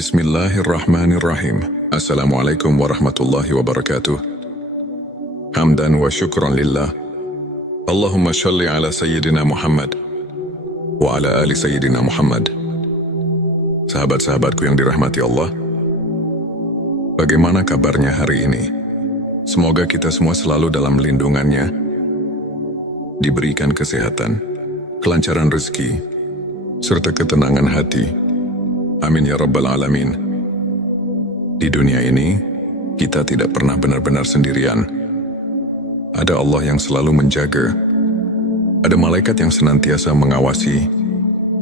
Bismillahirrahmanirrahim. Assalamualaikum warahmatullahi wabarakatuh. Hamdan wa syukran lillah. Allahumma shalli ala Sayyidina Muhammad wa ala ali Sayyidina Muhammad. Sahabat-sahabatku yang dirahmati Allah, bagaimana kabarnya hari ini? Semoga kita semua selalu dalam lindungannya, diberikan kesehatan, kelancaran rezeki, serta ketenangan hati. Amin ya rabbal alamin. Di dunia ini, kita tidak pernah benar-benar sendirian. Ada Allah yang selalu menjaga. Ada malaikat yang senantiasa mengawasi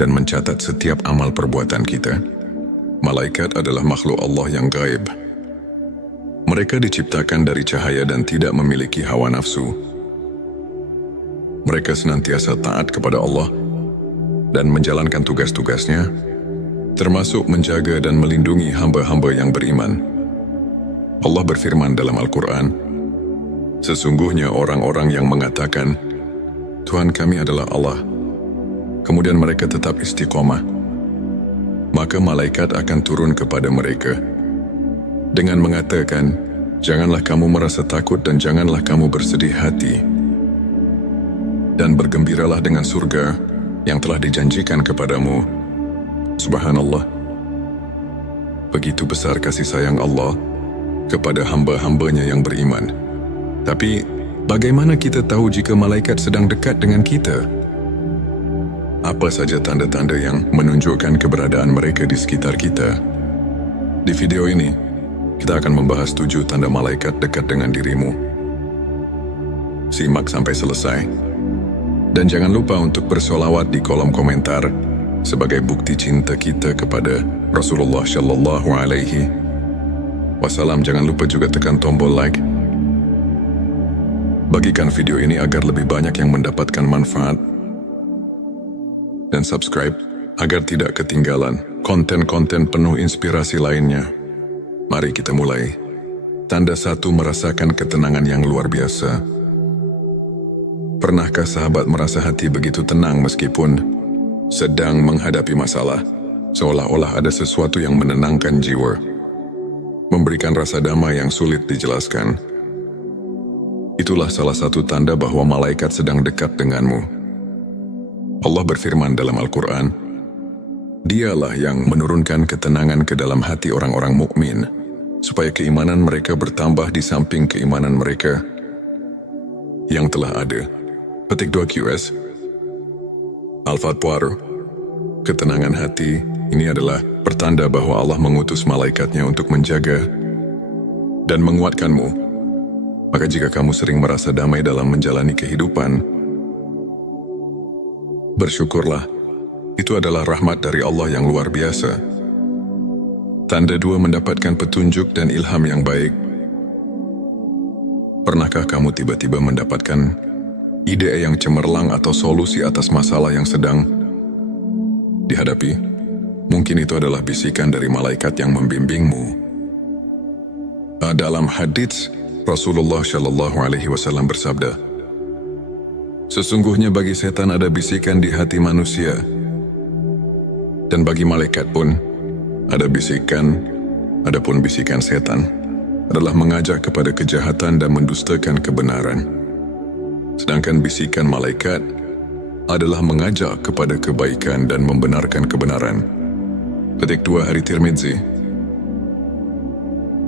dan mencatat setiap amal perbuatan kita. Malaikat adalah makhluk Allah yang gaib. Mereka diciptakan dari cahaya dan tidak memiliki hawa nafsu. Mereka senantiasa taat kepada Allah dan menjalankan tugas-tugasnya, termasuk menjaga dan melindungi hamba-hamba yang beriman. Allah berfirman dalam Al-Quran, sesungguhnya orang-orang yang mengatakan, Tuhan kami adalah Allah, kemudian mereka tetap istiqomah, maka malaikat akan turun kepada mereka dengan mengatakan, janganlah kamu merasa takut dan janganlah kamu bersedih hati, dan bergembiralah dengan surga yang telah dijanjikan kepadamu. Subhanallah. Begitu besar kasih sayang Allah kepada hamba-hambanya yang beriman. Tapi, bagaimana kita tahu jika malaikat sedang dekat dengan kita? Apa saja tanda-tanda yang menunjukkan keberadaan mereka di sekitar kita? Di video ini, kita akan membahas 7 tanda malaikat dekat dengan dirimu. Simak sampai selesai. Dan jangan lupa untuk bersolawat di kolom komentar sebagai bukti cinta kita kepada Rasulullah Shallallahu Alaihi Wasallam. Jangan lupa juga tekan tombol like. Bagikan video ini agar lebih banyak yang mendapatkan manfaat. Dan subscribe agar tidak ketinggalan konten-konten penuh inspirasi lainnya. Mari kita mulai. Tanda 1, merasakan ketenangan yang luar biasa. Pernahkah sahabat merasa hati begitu tenang meskipun sedang menghadapi masalah, seolah-olah ada sesuatu yang menenangkan jiwa, memberikan rasa damai yang sulit dijelaskan? Itulah salah satu tanda bahwa malaikat sedang dekat denganmu. Allah berfirman dalam Al-Quran, Dialah yang menurunkan ketenangan ke dalam hati orang-orang mukmin, supaya keimanan mereka bertambah di samping keimanan mereka yang telah ada. Petik 2 QS Al-Fatwar. Ketenangan hati ini adalah pertanda bahwa Allah mengutus malaikatnya untuk menjaga dan menguatkanmu. Maka jika kamu sering merasa damai dalam menjalani kehidupan, bersyukurlah. Itu adalah rahmat dari Allah yang luar biasa. Tanda 2, mendapatkan petunjuk dan ilham yang baik. Pernahkah kamu tiba-tiba mendapatkan ide yang cemerlang atau solusi atas masalah yang sedang dihadapi? Mungkin itu adalah bisikan dari malaikat yang membimbingmu. Dalam hadits, Rasulullah Shallallahu Alaihi Wasallam bersabda, sesungguhnya bagi setan ada bisikan di hati manusia, dan bagi malaikat pun ada bisikan. Adapun bisikan setan adalah mengajak kepada kejahatan dan mendustakan kebenaran. Sedangkan bisikan malaikat adalah mengajak kepada kebaikan dan membenarkan kebenaran. Petik 2 Hari Tirmidzi.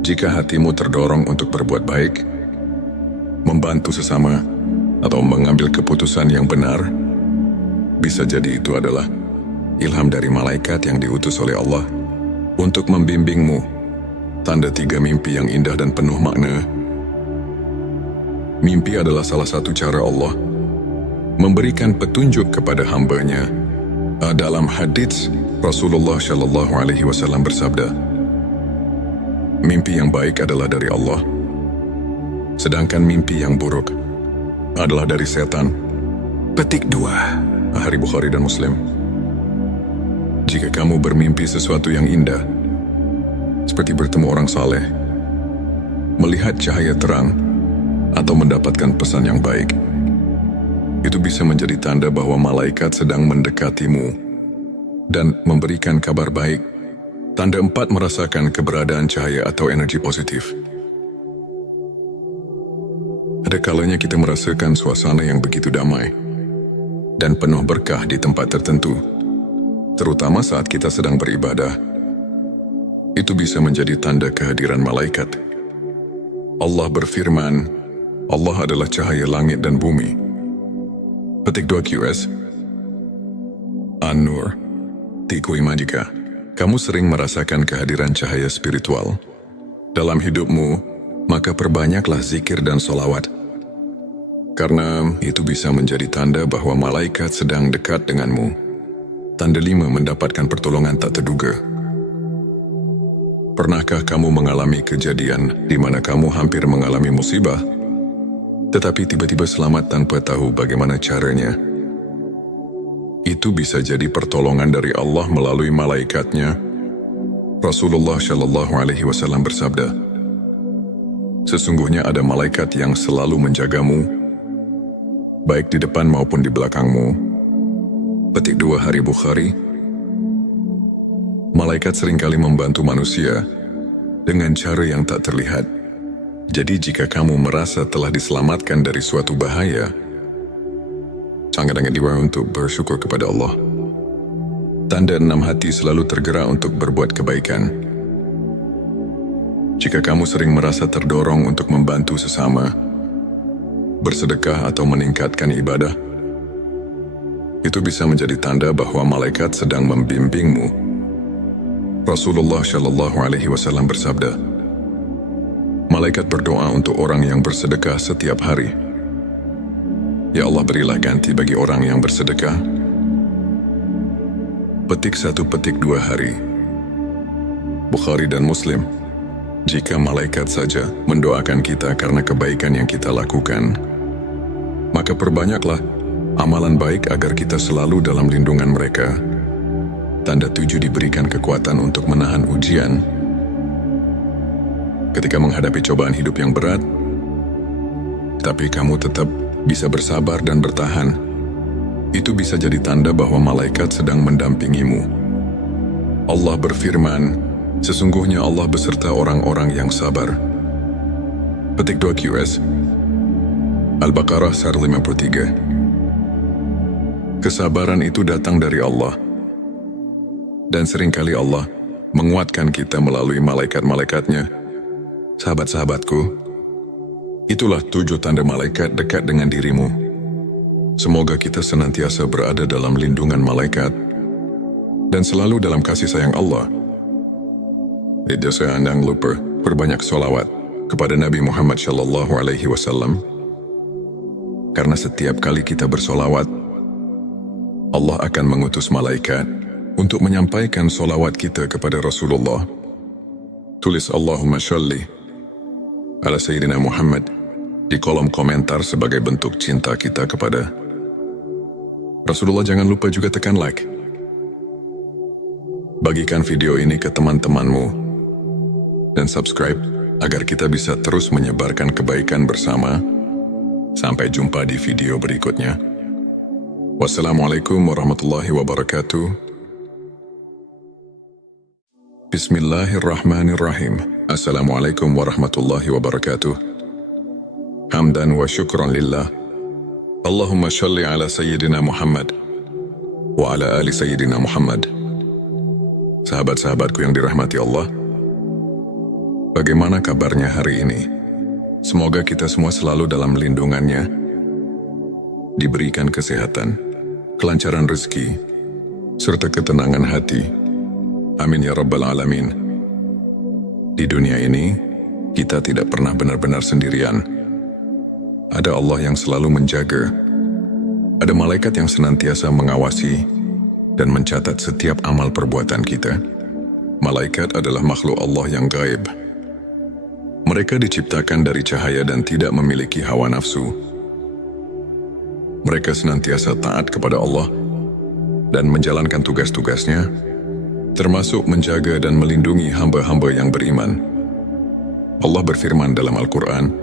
Jika hatimu terdorong untuk berbuat baik, membantu sesama, atau mengambil keputusan yang benar, bisa jadi itu adalah ilham dari malaikat yang diutus oleh Allah untuk membimbingmu. Tanda 3, mimpi yang indah dan penuh makna. Mimpi adalah salah satu cara Allah memberikan petunjuk kepada hambanya. Dalam hadits, Rasulullah Shallallahu Alaihi Wasallam bersabda, mimpi yang baik adalah dari Allah, sedangkan mimpi yang buruk adalah dari setan. Petik 2 Hari Bukhari dan Muslim. Jika kamu bermimpi sesuatu yang indah, seperti bertemu orang saleh, melihat cahaya terang, atau mendapatkan pesan yang baik, itu bisa menjadi tanda bahwa malaikat sedang mendekatimu dan memberikan kabar baik. Tanda 4 merasakan keberadaan cahaya atau energi positif. Ada kalanya kita merasakan suasana yang begitu damai dan penuh berkah di tempat tertentu, terutama saat kita sedang beribadah. Itu bisa menjadi tanda kehadiran malaikat. Allah berfirman, Allah adalah cahaya langit dan bumi. Petik 2 QS An-Nur 3 jika kamu sering merasakan kehadiran cahaya spiritual dalam hidupmu, maka perbanyaklah zikir dan solawat. Karena itu bisa menjadi tanda bahwa malaikat sedang dekat denganmu. Tanda 5 mendapatkan pertolongan tak terduga. Pernahkah kamu mengalami kejadian di mana kamu hampir mengalami musibah, tetapi tiba-tiba selamat tanpa tahu bagaimana caranya? Itu bisa jadi pertolongan dari Allah melalui malaikatnya. Rasulullah Shallallahu Alaihi Wasallam bersabda, sesungguhnya ada malaikat yang selalu menjagamu, baik di depan maupun di belakangmu. Petik 2 Hari Bukhari. Malaikat seringkali membantu manusia dengan cara yang tak terlihat. Jadi jika kamu merasa telah diselamatkan dari suatu bahaya, sangat-sangat diwajibkan untuk bersyukur kepada Allah. Tanda 6 hati selalu tergerak untuk berbuat kebaikan. Jika kamu sering merasa terdorong untuk membantu sesama, bersedekah atau meningkatkan ibadah, itu bisa menjadi tanda bahwa malaikat sedang membimbingmu. Rasulullah Shallallahu Alaihi Wasallam bersabda, malaikat berdoa untuk orang yang bersedekah setiap hari. Ya Allah, berilah ganti bagi orang yang bersedekah. Petik 1 petik 2 hari. Bukhari dan Muslim. Jika malaikat saja mendoakan kita karena kebaikan yang kita lakukan, maka perbanyaklah amalan baik agar kita selalu dalam lindungan mereka. Tanda 7 diberikan kekuatan untuk menahan ujian. Ketika menghadapi cobaan hidup yang berat, tapi kamu tetap bisa bersabar dan bertahan, itu bisa jadi tanda bahwa malaikat sedang mendampingimu. Allah berfirman, sesungguhnya Allah beserta orang-orang yang sabar. Petik 2 QS Al-Baqarah 53. Kesabaran itu datang dari Allah, dan seringkali Allah menguatkan kita melalui malaikat-malaikatnya. Sahabat-sahabatku, itulah 7 tanda malaikat dekat dengan dirimu. Semoga kita senantiasa berada dalam lindungan malaikat dan selalu dalam kasih sayang Allah. Jangan lupa perbanyak sholawat kepada Nabi Muhammad Shallallahu Alaihi Wasallam. Karena setiap kali kita bersolawat, Allah akan mengutus malaikat untuk menyampaikan sholawat kita kepada Rasulullah. Tulis Allahumma sholli ala Sayyidina Muhammad di kolom komentar sebagai bentuk cinta kita kepada Rasulullah. Jangan lupa juga tekan like. Bagikan video ini ke teman-temanmu dan subscribe agar kita bisa terus menyebarkan kebaikan bersama. Sampai jumpa di video berikutnya. Wassalamualaikum warahmatullahi wabarakatuh. Bismillahirrahmanirrahim. Assalamualaikum warahmatullahi wabarakatuh. Hamdan wa syukran lillah. Allahumma shalli ala Sayyidina Muhammad wa ala ali Sayyidina Muhammad. Sahabat-sahabatku yang dirahmati Allah, bagaimana kabarnya hari ini? Semoga kita semua selalu dalam lindungannya, diberikan kesehatan, kelancaran rezeki, serta ketenangan hati. Amin ya Rabbal Alamin. Di dunia ini, kita tidak pernah benar-benar sendirian. Ada Allah yang selalu menjaga. Ada malaikat yang senantiasa mengawasi dan mencatat setiap amal perbuatan kita. Malaikat adalah makhluk Allah yang gaib. Mereka diciptakan dari cahaya dan tidak memiliki hawa nafsu. Mereka senantiasa taat kepada Allah dan menjalankan tugas-tugasnya, termasuk menjaga dan melindungi hamba-hamba yang beriman. Allah berfirman dalam Al-Quran,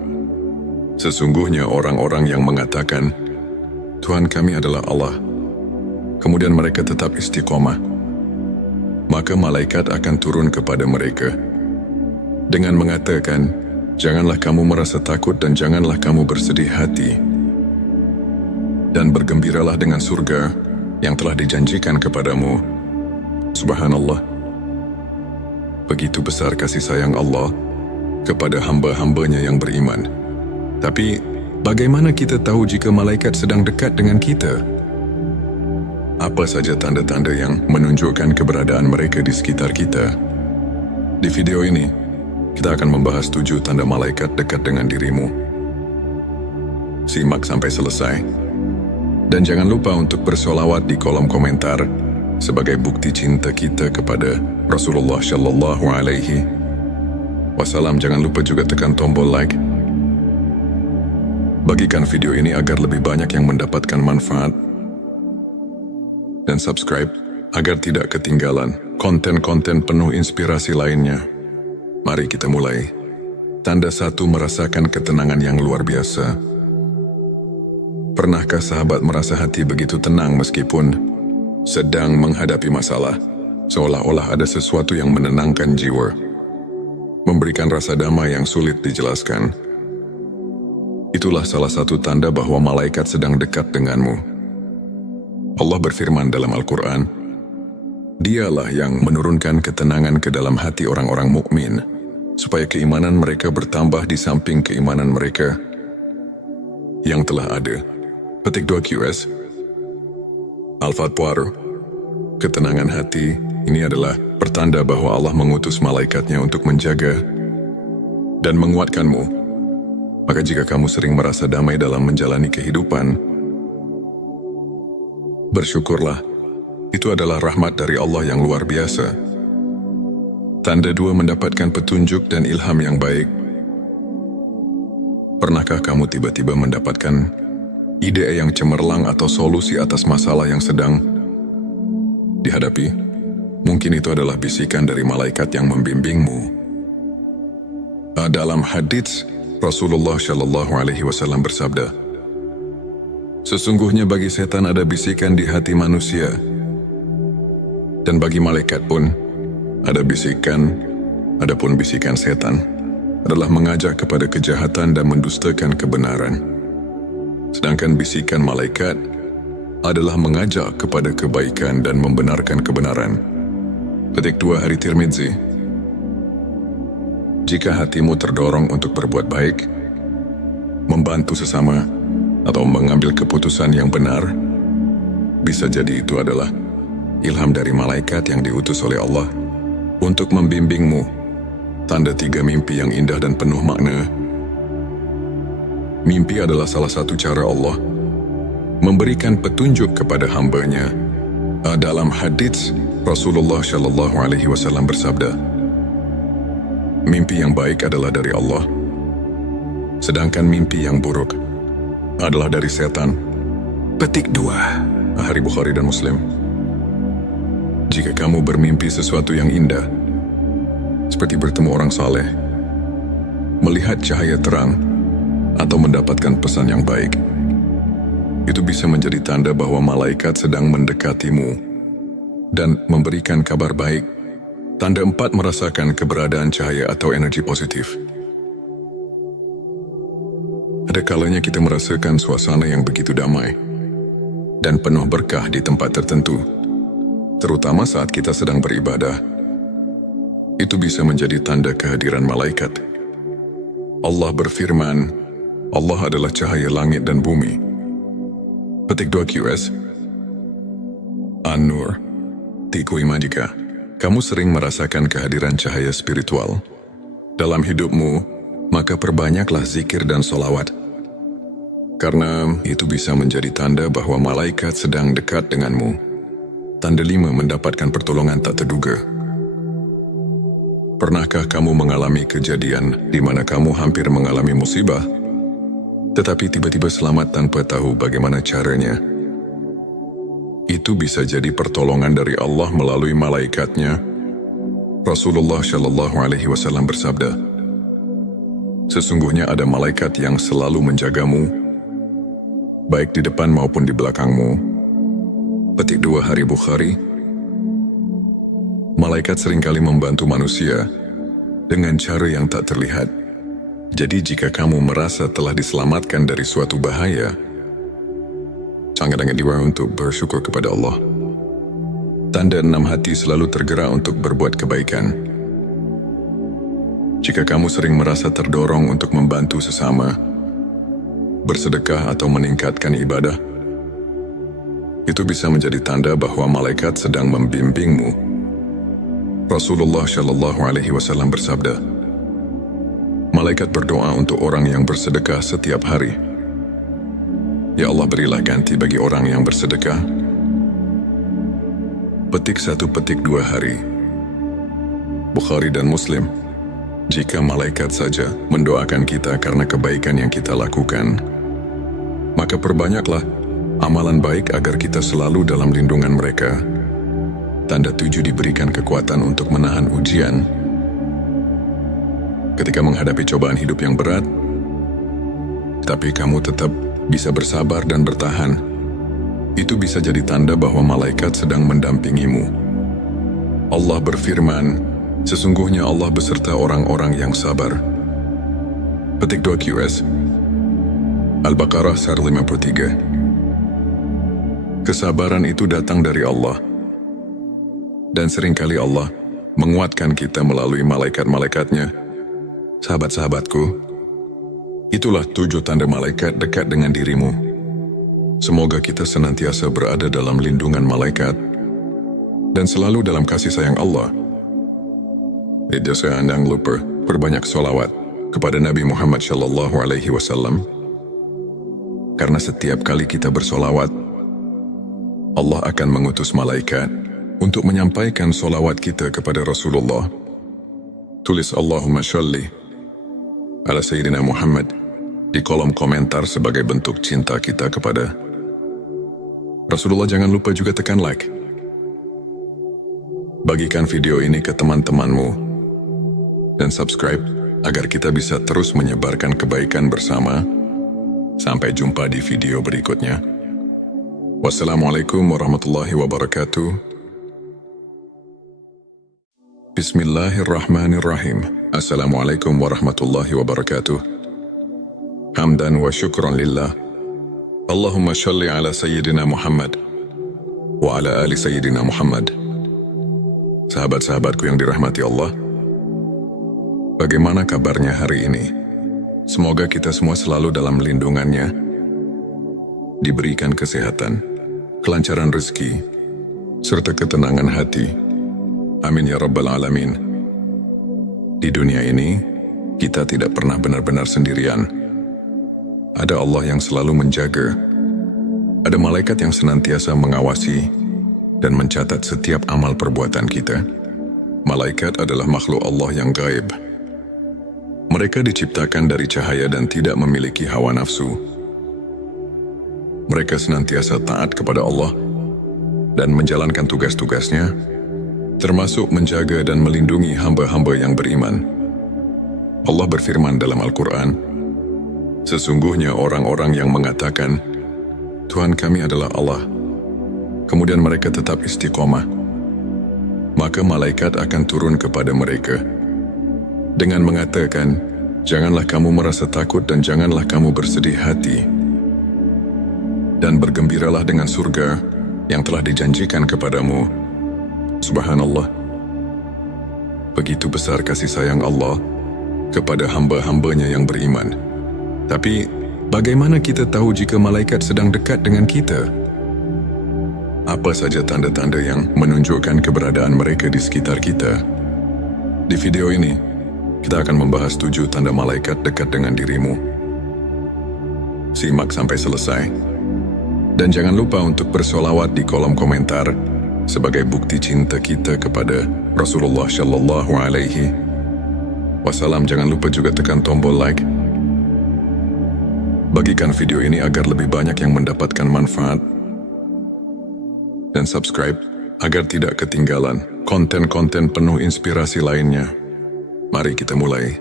sesungguhnya orang-orang yang mengatakan, Tuhan kami adalah Allah, kemudian mereka tetap istiqomah, maka malaikat akan turun kepada mereka dengan mengatakan, "Janganlah kamu merasa takut dan janganlah kamu bersedih hati. Dan bergembiralah dengan surga yang telah dijanjikan kepadamu." Subhanallah. Begitu besar kasih sayang Allah kepada hamba-hambanya yang beriman. Tapi, bagaimana kita tahu jika malaikat sedang dekat dengan kita? Apa saja tanda-tanda yang menunjukkan keberadaan mereka di sekitar kita? Di video ini, kita akan membahas 7 tanda malaikat dekat dengan dirimu. Simak sampai selesai. Dan jangan lupa untuk bersolawat di kolom komentar sebagai bukti cinta kita kepada Rasulullah Shallallahu Alaihi Wasallam. Jangan lupa juga tekan tombol like. Bagikan video ini agar lebih banyak yang mendapatkan manfaat. Dan subscribe agar tidak ketinggalan konten-konten penuh inspirasi lainnya. Mari kita mulai. Tanda 1, merasakan ketenangan yang luar biasa. Pernahkah sahabat merasa hati begitu tenang meskipun sedang menghadapi masalah? Seolah-olah ada sesuatu yang menenangkan jiwa, memberikan rasa damai yang sulit dijelaskan. Itulah salah satu tanda bahwa malaikat sedang dekat denganmu. Allah berfirman dalam Al-Quran, "Dialah yang menurunkan ketenangan ke dalam hati orang-orang mukmin, supaya keimanan mereka bertambah di samping keimanan mereka yang telah ada." Petik 2 QS Al-Fatwar. Ketenangan hati ini adalah pertanda bahwa Allah mengutus malaikatnya untuk menjaga dan menguatkanmu. Maka jika kamu sering merasa damai dalam menjalani kehidupan, bersyukurlah. Itu adalah rahmat dari Allah yang luar biasa. Tanda 2, mendapatkan petunjuk dan ilham yang baik. Pernahkah kamu tiba-tiba mendapatkan ide yang cemerlang atau solusi atas masalah yang sedang dihadapi? Mungkin itu adalah bisikan dari malaikat yang membimbingmu. Dalam hadits, Rasulullah Shallallahu Alaihi Wasallam bersabda, "Sesungguhnya bagi setan ada bisikan di hati manusia, dan bagi malaikat pun ada bisikan. Adapun bisikan setan adalah mengajak kepada kejahatan dan mendustakan kebenaran. Sedangkan bisikan malaikat adalah mengajak kepada kebaikan dan membenarkan kebenaran." Petik 2 Hari Tirmidzi. Jika hatimu terdorong untuk berbuat baik, membantu sesama, atau mengambil keputusan yang benar, bisa jadi itu adalah ilham dari malaikat yang diutus oleh Allah untuk membimbingmu. Tanda 3, mimpi yang indah dan penuh makna. Mimpi adalah salah satu cara Allah memberikan petunjuk kepada hambanya. Dalam hadits, Rasulullah Shallallahu Alaihi Wasallam bersabda, "Mimpi yang baik adalah dari Allah, sedangkan mimpi yang buruk adalah dari setan." Petik 2 Hari Bukhari dan Muslim. Jika kamu bermimpi sesuatu yang indah, seperti bertemu orang saleh, melihat cahaya terang, atau mendapatkan pesan yang baik, itu bisa menjadi tanda bahwa malaikat sedang mendekatimu dan memberikan kabar baik. Tanda 4, merasakan keberadaan cahaya atau energi positif. Ada kalanya kita merasakan suasana yang begitu damai dan penuh berkah di tempat tertentu, terutama saat kita sedang beribadah. Itu bisa menjadi tanda kehadiran malaikat. Allah berfirman, "Allah adalah cahaya langit dan bumi." Petik 2 QS An-Nur. Tiku Ima, jika kamu sering merasakan kehadiran cahaya spiritual dalam hidupmu, maka perbanyaklah zikir dan solawat. Karena itu bisa menjadi tanda bahwa malaikat sedang dekat denganmu. Tanda 5, mendapatkan pertolongan tak terduga. Pernahkah kamu mengalami kejadian di mana kamu hampir mengalami musibah, tetapi tiba-tiba selamat tanpa tahu bagaimana caranya? Itu bisa jadi pertolongan dari Allah melalui malaikatnya. Rasulullah Shallallahu Alaihi Wasallam bersabda, "Sesungguhnya ada malaikat yang selalu menjagamu, baik di depan maupun di belakangmu." Petik 2 Hari Bukhari. Malaikat seringkali membantu manusia dengan cara yang tak terlihat. Jadi jika kamu merasa telah diselamatkan dari suatu bahaya, sangat-sangat diwajibkan untuk bersyukur kepada Allah. Tanda 6 hati selalu tergerak untuk berbuat kebaikan. Jika kamu sering merasa terdorong untuk membantu sesama, bersedekah atau meningkatkan ibadah, itu bisa menjadi tanda bahwa malaikat sedang membimbingmu. Rasulullah Shallallahu Alaihi Wasallam bersabda, malaikat berdoa untuk orang yang bersedekah setiap hari. Ya Allah, berilah ganti bagi orang yang bersedekah. Petik 1, petik 2 hari. Bukhari dan Muslim. Jika malaikat saja mendoakan kita karena kebaikan yang kita lakukan, maka perbanyaklah amalan baik agar kita selalu dalam lindungan mereka. Tanda 7, diberikan kekuatan untuk menahan ujian. Ketika menghadapi cobaan hidup yang berat, tapi kamu tetap bisa bersabar dan bertahan, itu bisa jadi tanda bahwa malaikat sedang mendampingimu. Allah berfirman, sesungguhnya Allah beserta orang-orang yang sabar. Petik 2 QS Al-Baqarah 53. Kesabaran itu datang dari Allah. Dan seringkali Allah menguatkan kita melalui malaikat-malaikatnya. Sahabat-sahabatku, itulah 7 tanda malaikat dekat dengan dirimu. Semoga kita senantiasa berada dalam lindungan malaikat dan selalu dalam kasih sayang Allah. Jangan lupa perbanyak sholawat kepada Nabi Muhammad Shallallahu Alaihi Wasallam. Karena setiap kali kita bersolawat, Allah akan mengutus malaikat untuk menyampaikan solawat kita kepada Rasulullah. Tulis Allahumma sholli ala Sayyidina Muhammad di kolom komentar sebagai bentuk cinta kita kepada Rasulullah. Jangan lupa juga tekan like. Bagikan video ini ke teman-temanmu dan subscribe agar kita bisa terus menyebarkan kebaikan bersama. Sampai jumpa di video berikutnya. Wassalamualaikum warahmatullahi wabarakatuh. Bismillahirrahmanirrahim. Assalamualaikum warahmatullahi wabarakatuh. Hamdan wa syukran lillah. Allahumma sholli ala Sayyidina Muhammad wa ala ali Sayyidina Muhammad. Sahabat-sahabatku yang dirahmati Allah, bagaimana kabarnya hari ini? Semoga kita semua selalu dalam lindungannya, diberikan kesehatan, kelancaran rezeki, serta ketenangan hati. Amin ya Rabbal Alamin. Di dunia ini, kita tidak pernah benar-benar sendirian. Ada Allah yang selalu menjaga. Ada malaikat yang senantiasa mengawasi dan mencatat setiap amal perbuatan kita. Malaikat adalah makhluk Allah yang gaib. Mereka diciptakan dari cahaya dan tidak memiliki hawa nafsu. Mereka senantiasa taat kepada Allah dan menjalankan tugas-tugasnya, termasuk menjaga dan melindungi hamba-hamba yang beriman. Allah berfirman dalam Al-Quran, sesungguhnya orang-orang yang mengatakan, Tuhan kami adalah Allah, kemudian mereka tetap istiqomah, maka malaikat akan turun kepada mereka dengan mengatakan, janganlah kamu merasa takut dan janganlah kamu bersedih hati, dan bergembiralah dengan surga yang telah dijanjikan kepadamu. Subhanallah. Begitu besar kasih sayang Allah kepada hamba-hambanya yang beriman. Tapi, bagaimana kita tahu jika malaikat sedang dekat dengan kita? Apa saja tanda-tanda yang menunjukkan keberadaan mereka di sekitar kita? Di video ini, kita akan membahas 7 tanda malaikat dekat dengan dirimu. Simak sampai selesai. Dan jangan lupa untuk bersolawat di kolom komentar sebagai bukti cinta kita kepada Rasulullah Shallallahu Alaihi Wasallam. Jangan lupa juga tekan tombol like. Bagikan video ini agar lebih banyak yang mendapatkan manfaat. Dan subscribe agar tidak ketinggalan konten-konten penuh inspirasi lainnya. Mari kita mulai.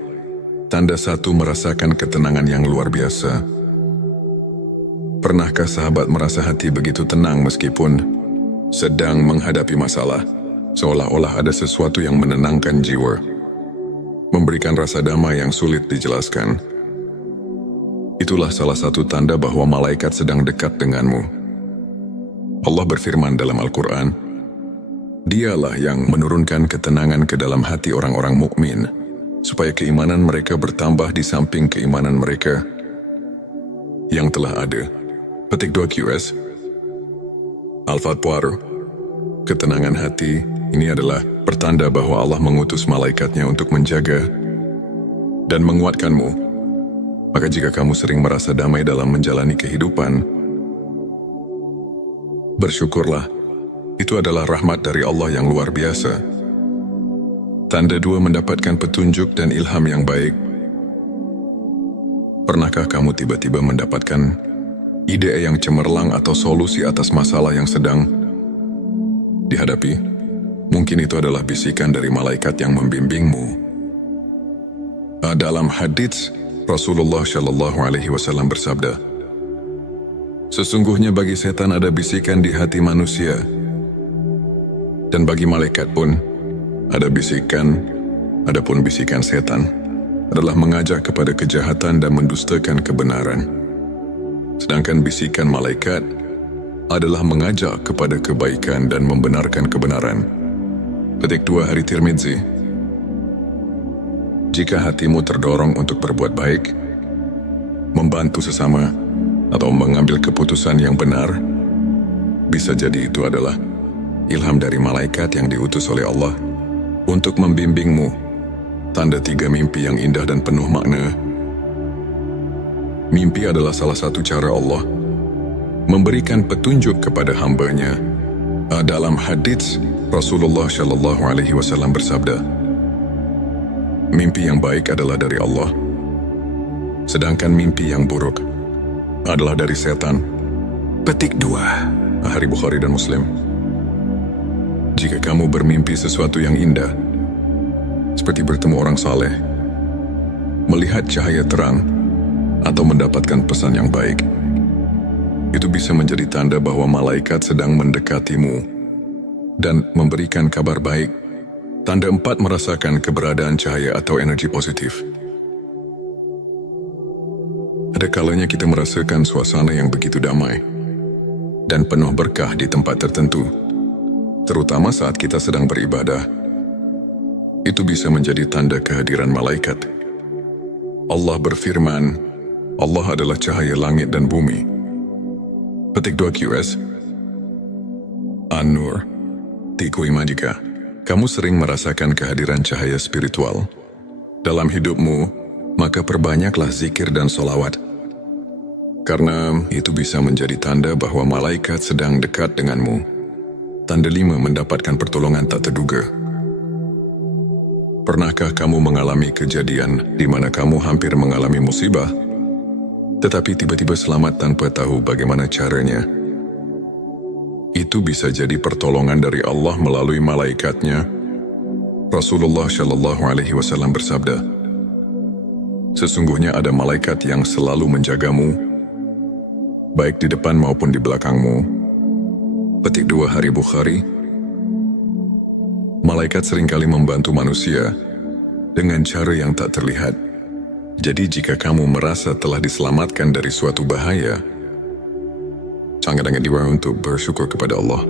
Tanda 1, merasakan ketenangan yang luar biasa. Pernahkah sahabat merasa hati begitu tenang meskipun sedang menghadapi masalah? seolah-olah ada sesuatu yang menenangkan jiwa, memberikan rasa damai yang sulit dijelaskan. Itulah salah satu tanda bahwa malaikat sedang dekat denganmu. Allah berfirman dalam Al-Quran, Dialah yang menurunkan ketenangan ke dalam hati orang-orang mukmin, supaya keimanan mereka bertambah di samping keimanan mereka yang telah ada. Petik 2 QS. Al-Fatwar, ketenangan hati ini adalah pertanda bahwa Allah mengutus malaikatnya untuk menjaga dan menguatkanmu. Maka jika kamu sering merasa damai dalam menjalani kehidupan, bersyukurlah. Itu adalah rahmat dari Allah yang luar biasa. Tanda 2, mendapatkan petunjuk dan ilham yang baik. Pernahkah kamu tiba-tiba mendapatkan ide yang cemerlang atau solusi atas masalah yang sedang dihadapi? Mungkin itu adalah bisikan dari malaikat yang membimbingmu. Dalam hadits, Rasulullah Shallallahu Alaihi Wasallam bersabda, sesungguhnya bagi setan ada bisikan di hati manusia, dan bagi malaikat pun ada bisikan. Adapun bisikan setan adalah mengajak kepada kejahatan dan mendustakan kebenaran. Sedangkan bisikan malaikat adalah mengajak kepada kebaikan dan membenarkan kebenaran. Petik 2 Hari Tirmidzi. Jika hatimu terdorong untuk berbuat baik, membantu sesama, atau mengambil keputusan yang benar, bisa jadi itu adalah ilham dari malaikat yang diutus oleh Allah untuk membimbingmu. Tanda 3, mimpi yang indah dan penuh makna. Mimpi adalah salah satu cara Allah memberikan petunjuk kepada hamba-Nya. Dalam hadits, Rasulullah Shallallahu Alaihi Wasallam bersabda, mimpi yang baik adalah dari Allah, sedangkan mimpi yang buruk adalah dari setan. Petik 2 Hari Bukhari dan Muslim. Jika kamu bermimpi sesuatu yang indah, seperti bertemu orang saleh, melihat cahaya terang, atau mendapatkan pesan yang baik, itu bisa menjadi tanda bahwa malaikat sedang mendekatimu dan memberikan kabar baik. Tanda 4, merasakan keberadaan cahaya atau energi positif. Ada kalanya kita merasakan suasana yang begitu damai dan penuh berkah di tempat tertentu, terutama saat kita sedang beribadah. Itu bisa menjadi tanda kehadiran malaikat. Allah berfirman, Allah adalah cahaya langit dan bumi. Petik 2 QS. An-Nur. Tiku Ima. Jika kamu sering merasakan kehadiran cahaya spiritual dalam hidupmu, maka perbanyaklah zikir dan solawat. Karena itu bisa menjadi tanda bahwa malaikat sedang dekat denganmu. Tanda 5, mendapatkan pertolongan tak terduga. Pernahkah kamu mengalami kejadian di mana kamu hampir mengalami musibah, tetapi tiba-tiba selamat tanpa tahu bagaimana caranya? Itu bisa jadi pertolongan dari Allah melalui malaikatnya. Rasulullah Shallallahu Alaihi Wasallam bersabda, sesungguhnya ada malaikat yang selalu menjagamu, baik di depan maupun di belakangmu. Petik 2 Hari Bukhari. Malaikat seringkali membantu manusia dengan cara yang tak terlihat. Jadi jika kamu merasa telah diselamatkan dari suatu bahaya, sangat diwajib untuk bersyukur kepada Allah.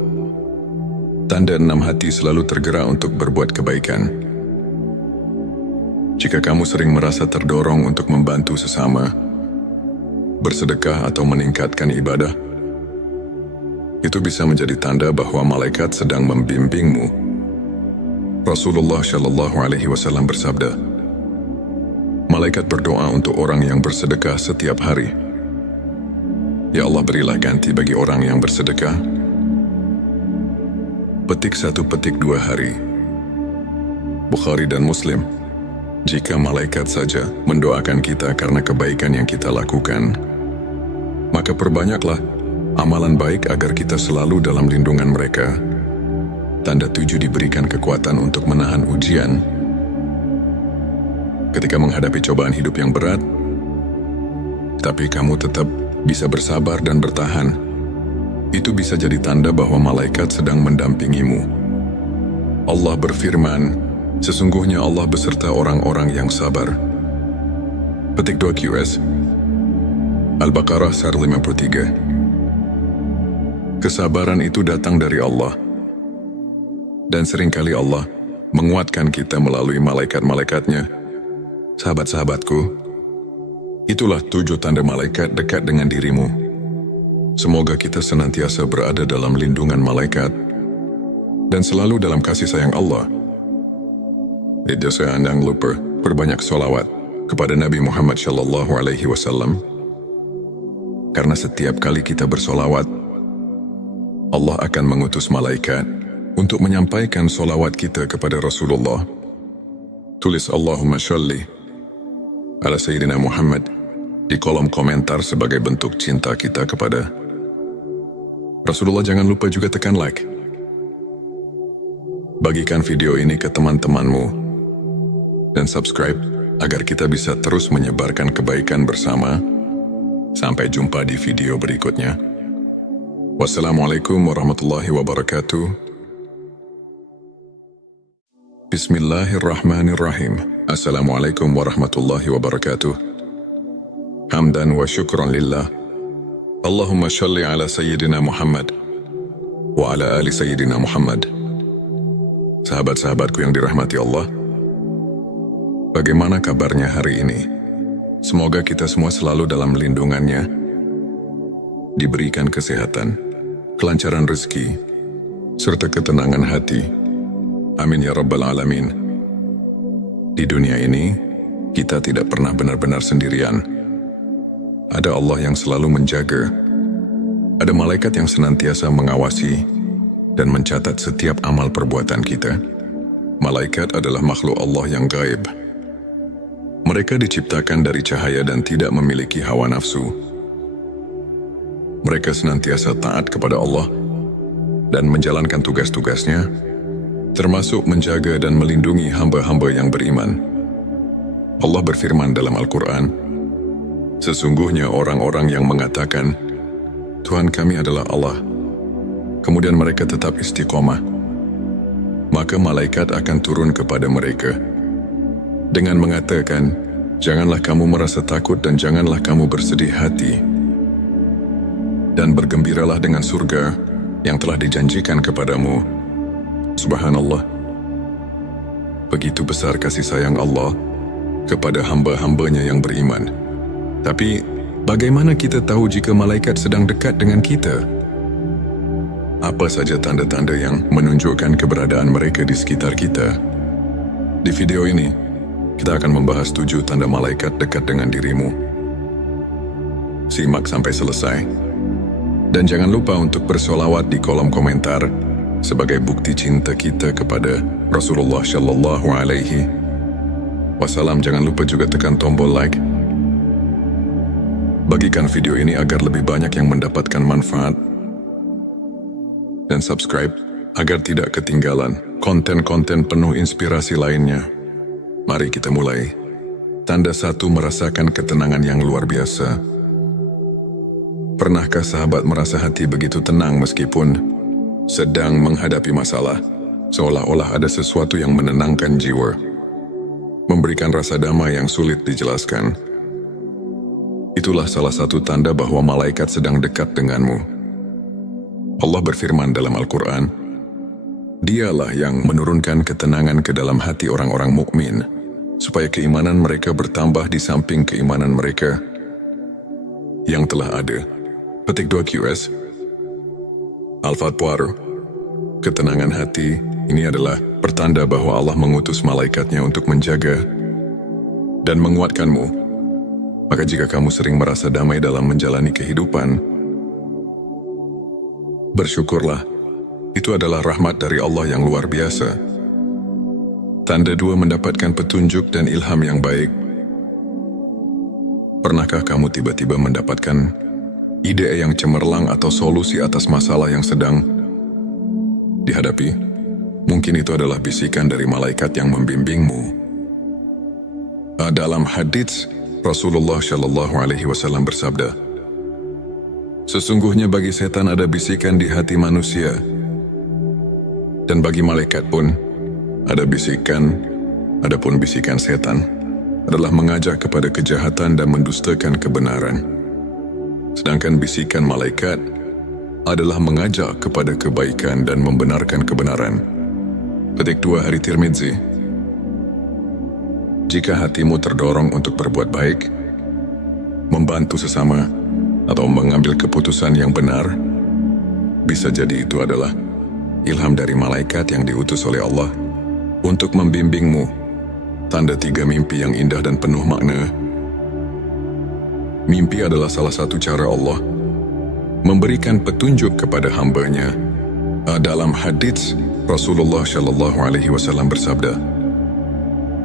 Tanda 6, hati selalu tergerak untuk berbuat kebaikan. Jika kamu sering merasa terdorong untuk membantu sesama, bersedekah atau meningkatkan ibadah, itu bisa menjadi tanda bahwa malaikat sedang membimbingmu. Rasulullah Shallallahu Alaihi Wasallam bersabda, malaikat berdoa untuk orang yang bersedekah setiap hari. Ya Allah, berilah ganti bagi orang yang bersedekah. Petik 1, petik 2 Hari Bukhari dan Muslim. Jika malaikat saja mendoakan kita karena kebaikan yang kita lakukan, maka perbanyaklah amalan baik agar kita selalu dalam lindungan mereka. Tanda 7, diberikan kekuatan untuk menahan ujian. Ketika menghadapi cobaan hidup yang berat, tapi kamu tetap bisa bersabar dan bertahan, itu bisa jadi tanda bahwa malaikat sedang mendampingimu. Allah berfirman, sesungguhnya Allah beserta orang-orang yang sabar. Petik 2 QS Al-Baqarah 153. Kesabaran itu datang dari Allah. Dan seringkali Allah menguatkan kita melalui malaikat-malaikatnya. Sahabat-sahabatku, itulah 7 tanda malaikat dekat dengan dirimu. Semoga kita senantiasa berada dalam lindungan malaikat dan selalu dalam kasih sayang Allah. Jangan lupa perbanyak sholawat kepada Nabi Muhammad SAW. Karena setiap kali kita bersolawat, Allah akan mengutus malaikat untuk menyampaikan solawat kita kepada Rasulullah. Tulis Allahumma sholli ala Sayyidina Muhammad di kolom komentar sebagai bentuk cinta kita kepada Rasulullah. Jangan lupa juga tekan like. Bagikan video ini ke teman-temanmu dan subscribe agar kita bisa terus menyebarkan kebaikan bersama. Sampai jumpa di video berikutnya. Wassalamualaikum warahmatullahi wabarakatuh. Bismillahirrahmanirrahim. Assalamualaikum warahmatullahi wabarakatuh. Hamdan wa syukran lillah. Allahumma sholli ala Sayyidina Muhammad wa ala ali Sayyidina Muhammad. Sahabat-sahabatku yang dirahmati Allah, bagaimana kabarnya hari ini? Semoga kita semua selalu dalam lindungannya, diberikan kesehatan, kelancaran rezeki, serta ketenangan hati. Amin ya rabbal alamin. Di dunia ini, kita tidak pernah benar-benar sendirian. Ada Allah yang selalu menjaga. Ada malaikat yang senantiasa mengawasi dan mencatat setiap amal perbuatan kita. Malaikat adalah makhluk Allah yang gaib. Mereka diciptakan dari cahaya dan tidak memiliki hawa nafsu. Mereka senantiasa taat kepada Allah dan menjalankan tugas-tugasnya, termasuk menjaga dan melindungi hamba-hamba yang beriman. Allah berfirman dalam Al-Quran, sesungguhnya orang-orang yang mengatakan, Tuhan kami adalah Allah, kemudian mereka tetap istiqomah, maka malaikat akan turun kepada mereka dengan mengatakan, janganlah kamu merasa takut dan janganlah kamu bersedih hati, dan bergembiralah dengan surga yang telah dijanjikan kepadamu. Subhanallah. Begitu besar kasih sayang Allah kepada hamba-hambanya yang beriman. Tapi, bagaimana kita tahu jika malaikat sedang dekat dengan kita? Apa saja tanda-tanda yang menunjukkan keberadaan mereka di sekitar kita? Di video ini, kita akan membahas 7 tanda malaikat dekat dengan dirimu. Simak sampai selesai. Dan jangan lupa untuk bersolawat di kolom komentar sebagai bukti cinta kita kepada Rasulullah Shallallahu Alaihi Wasallam. Jangan lupa juga tekan tombol like. Bagikan video ini agar lebih banyak yang mendapatkan manfaat. Dan subscribe agar tidak ketinggalan konten-konten penuh inspirasi lainnya. Mari kita mulai. Tanda 1, merasakan ketenangan yang luar biasa. Pernahkah sahabat merasa hati begitu tenang meskipun sedang menghadapi masalah? Seolah-olah ada sesuatu yang menenangkan jiwa, memberikan rasa damai yang sulit dijelaskan. Itulah salah satu tanda bahwa malaikat sedang dekat denganmu. Allah berfirman dalam Al-Quran, Dialah yang menurunkan ketenangan ke dalam hati orang-orang mukmin, supaya keimanan mereka bertambah di samping keimanan mereka yang telah ada. Petik 2 QS Al-Fatwar. Ketenangan hati ini adalah pertanda bahwa Allah mengutus malaikatnya untuk menjaga dan menguatkanmu. Maka jika kamu sering merasa damai dalam menjalani kehidupan, bersyukurlah. Itu adalah rahmat dari Allah yang luar biasa. Tanda 2, mendapatkan petunjuk dan ilham yang baik. Pernahkah kamu tiba-tiba mendapatkan ide yang cemerlang atau solusi atas masalah yang sedang dihadapi? Mungkin itu adalah bisikan dari malaikat yang membimbingmu. Dalam hadits, Rasulullah Shallallahu Alaihi Wasallam bersabda, sesungguhnya bagi setan ada bisikan di hati manusia, dan bagi malaikat pun ada bisikan, adapun bisikan setan adalah mengajak kepada kejahatan dan mendustakan kebenaran. Sedangkan bisikan malaikat adalah mengajak kepada kebaikan dan membenarkan kebenaran. Petik 2 Hari Tirmidzi. Jika hatimu terdorong untuk berbuat baik, membantu sesama, atau mengambil keputusan yang benar, bisa jadi itu adalah ilham dari malaikat yang diutus oleh Allah untuk membimbingmu. Tanda 3 mimpi yang indah dan penuh makna. Mimpi adalah salah satu cara Allah memberikan petunjuk kepada hamba-Nya. Dalam hadits, Rasulullah SAW bersabda,